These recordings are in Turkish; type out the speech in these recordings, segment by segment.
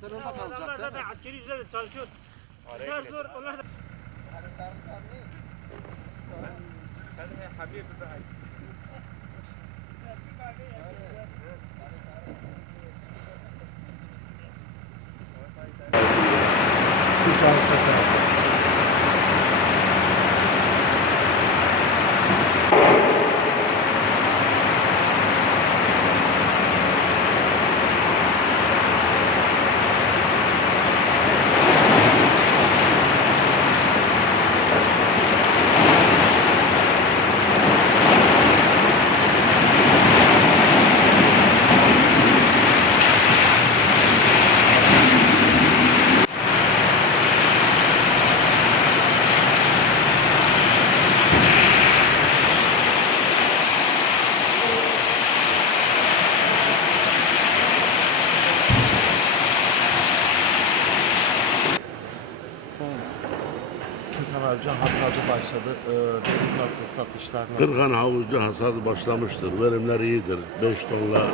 Zaten orada Adamlar kalacak. zaten askeri ücretle çalışıyor. Zor zor onlar da Kırkan Avcı hasadı başladı. Ee, verim nasıl, satışlar nasıl? Kırgan havucu hasadı başlamıştır. Verimler iyidir. 5 tonla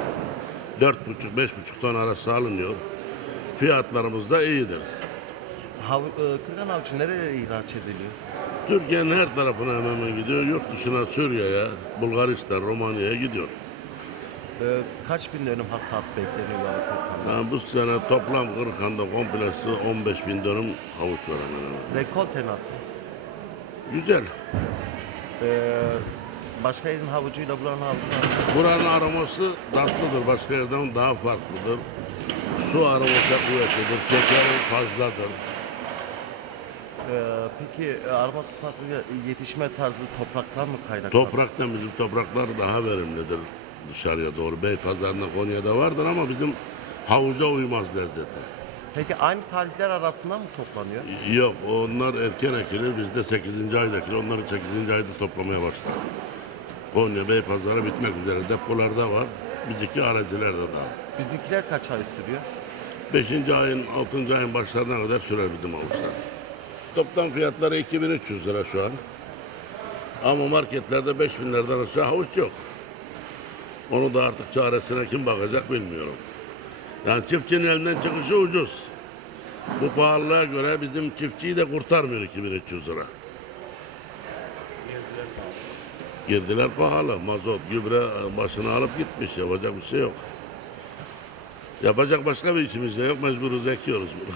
4,5-5,5 ton arası alınıyor. Fiyatlarımız da iyidir. Hav, e, Kırkan Avcı nereye ihraç ediliyor? Türkiye'nin her tarafına hemen hemen gidiyor. Yurt dışına Suriye'ye, Bulgaristan, Romanya'ya gidiyor. Ee, kaç bin dönüm hasat bekleniyor Kırkan'da? Yani bu sene toplam Kırkan'da komplesi 15 bin dönüm havuç var hemen hemen. Rekolte nasıl? Güzel. Ee, başka yerin havucuyla buranın havucu? Buranın aroması tatlıdır. Başka yerden daha farklıdır. Su aroması kuvvetlidir. Şekeri fazladır. Ee, peki arma su farklı yetişme tarzı topraktan mı kaynaklı? Topraktan bizim topraklar daha verimlidir dışarıya doğru. Beypazarı'nda Konya'da vardır ama bizim havuca uymaz lezzeti. Peki aynı tarihler arasında mı toplanıyor? Yok onlar erken ekilir bizde 8. ayda ekilir. Onları 8. ayda toplamaya başlar. Konya Beypazarı bitmek üzere depolarda var. Bizimki arazilerde daha. Bizimkiler kaç ay sürüyor? 5. ayın 6. ayın başlarına kadar sürer bizim havuçlar. Toplam fiyatları 2300 lira şu an. Ama marketlerde 5000 liradan aşağı havuç yok. Onu da artık çaresine kim bakacak bilmiyorum. Yani çiftçinin elinden çıkışı ucuz. Bu pahalılığa göre bizim çiftçiyi de kurtarmıyor 2300 lira. Girdiler pahalı. Mazot, gübre başını alıp gitmiş. Yapacak bir şey yok. Yapacak başka bir işimiz de yok. Mecburuz ekiyoruz bunu.